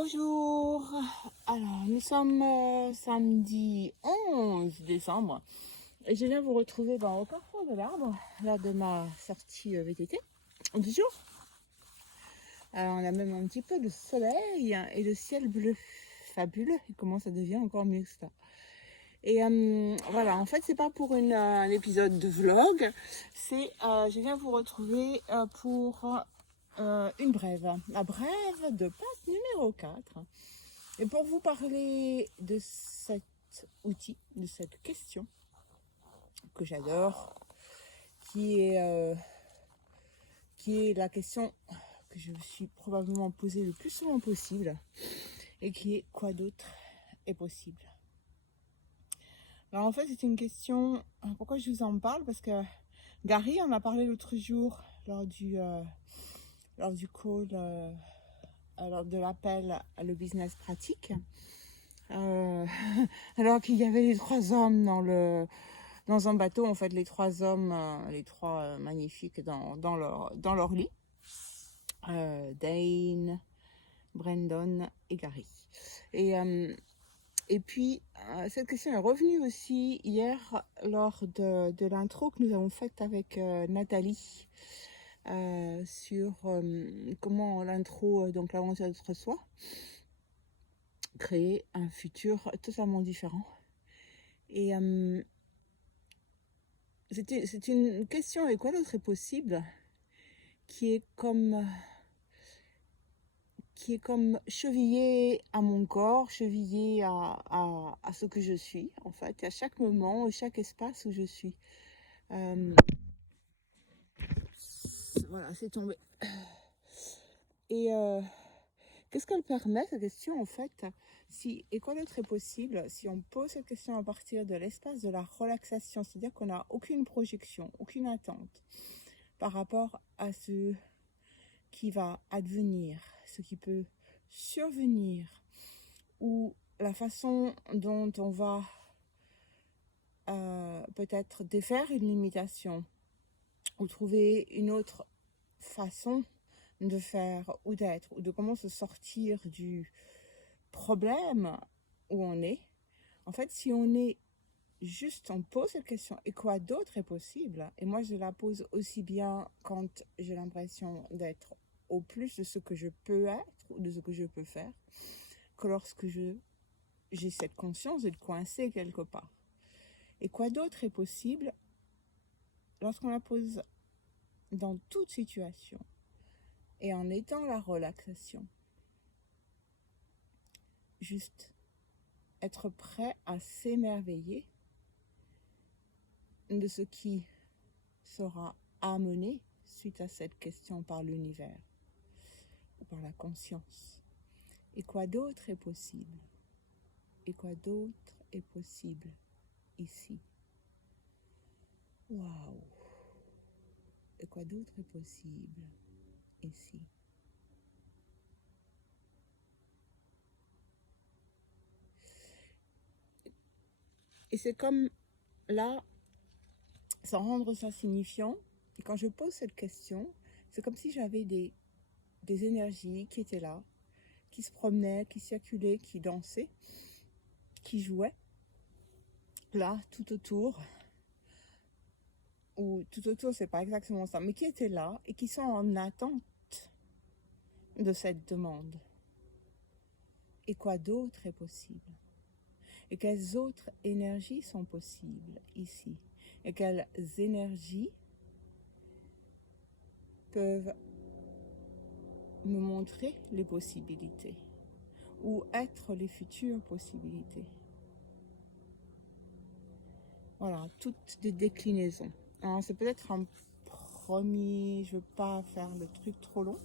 Bonjour, alors nous sommes samedi 11 décembre et je viens vous retrouver au carrefour de l'Arbre lors de ma sortie VTT du jour. Alors, on a même un petit peu de soleil et de ciel bleu fabuleux et comment ça devient encore mieux que ça. Et voilà, en fait c'est pas pour un épisode de vlog, c'est je viens vous retrouver pour une brève, la brève de Pâques numéro 4. Et pour vous parler de cet outil, de cette question que j'adore, qui est la question que je me suis probablement posée le plus souvent possible, et qui est quoi d'autre est possible. Alors en fait c'est une question, pourquoi je vous en parle, parce que Gary en a parlé l'autre jour lors du call, lors de l'appel à le business pratique. Alors qu'il y avait les trois hommes dans un bateau, en fait, les trois hommes, les trois magnifiques dans leur lit. Dane, Brandon et Gary. Et puis, cette question est revenue aussi hier lors de l'intro que nous avons faite avec Nathalie sur comment l'intro, donc l'aventure d'être soi, créer un futur totalement différent. Et c'est une question, et quoi d'autre est possible, qui est comme chevillée à mon corps, chevillée à ce que je suis, en fait, à chaque moment, chaque espace où je suis. Voilà, c'est tombé. Et qu'est-ce qu'elle permet, cette question, en fait, et quoi d'autre est possible si on pose cette question à partir de l'espace de la relaxation, c'est-à-dire qu'on n'a aucune projection, aucune attente par rapport à ce qui va advenir, ce qui peut survenir, ou la façon dont on va peut-être défaire une limitation, ou trouver une autre façon de faire ou d'être, ou de comment se sortir du problème où on est. En fait, si on est juste, on pose cette question, et quoi d'autre est possible? Et moi, je la pose aussi bien quand j'ai l'impression d'être au plus de ce que je peux être, ou de ce que je peux faire, que lorsque j'ai cette conscience d'être coincé quelque part. Et quoi d'autre est possible lorsqu'on la pose dans toute situation, et en étant la relaxation? Juste être prêt à s'émerveiller de ce qui sera amené suite à cette question par l'univers ou par la conscience. Et quoi d'autre est possible? Et quoi d'autre est possible ici? Waouh! Et quoi d'autre est possible ici? Et c'est comme là, sans rendre ça signifiant, et quand je pose cette question, c'est comme si j'avais des énergies qui étaient là, qui se promenaient, qui circulaient, qui dansaient, qui jouaient, là, tout autour. Ou tout autour, c'est pas exactement ça, mais qui étaient là et qui sont en attente de cette demande. Et quoi d'autre est possible? Et quelles autres énergies sont possibles ici? Et quelles énergies peuvent me montrer les possibilités ou être les futures possibilités? Voilà, toutes des déclinaisons. Alors, c'est peut-être un premier, je veux pas faire le truc trop long,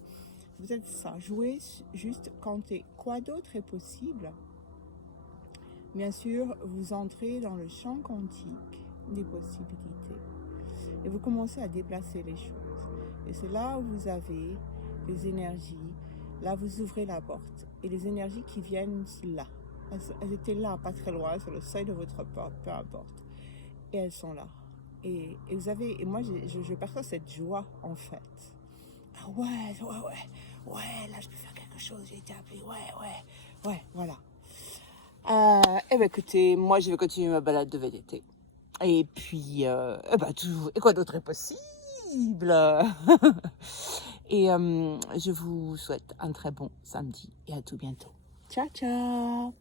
peut-être ça, jouer juste quand et quoi d'autre est possible. Bien sûr, vous entrez dans le champ quantique des possibilités et vous commencez à déplacer les choses. Et c'est là où vous avez les énergies, là vous ouvrez la porte et les énergies qui viennent là. Elles étaient là, pas très loin, sur le seuil de votre porte, peu importe. Et elles sont là. Et vous avez, et moi je perçois cette joie en fait. Ah ouais, là je peux faire quelque quelque chose, j'ai été appelée. Ouais, voilà. Eh ben écoutez, moi je vais continuer ma balade de VTT. Et puis, toujours, et quoi d'autre est possible? Et je vous souhaite un très bon samedi et à tout bientôt. Ciao, ciao!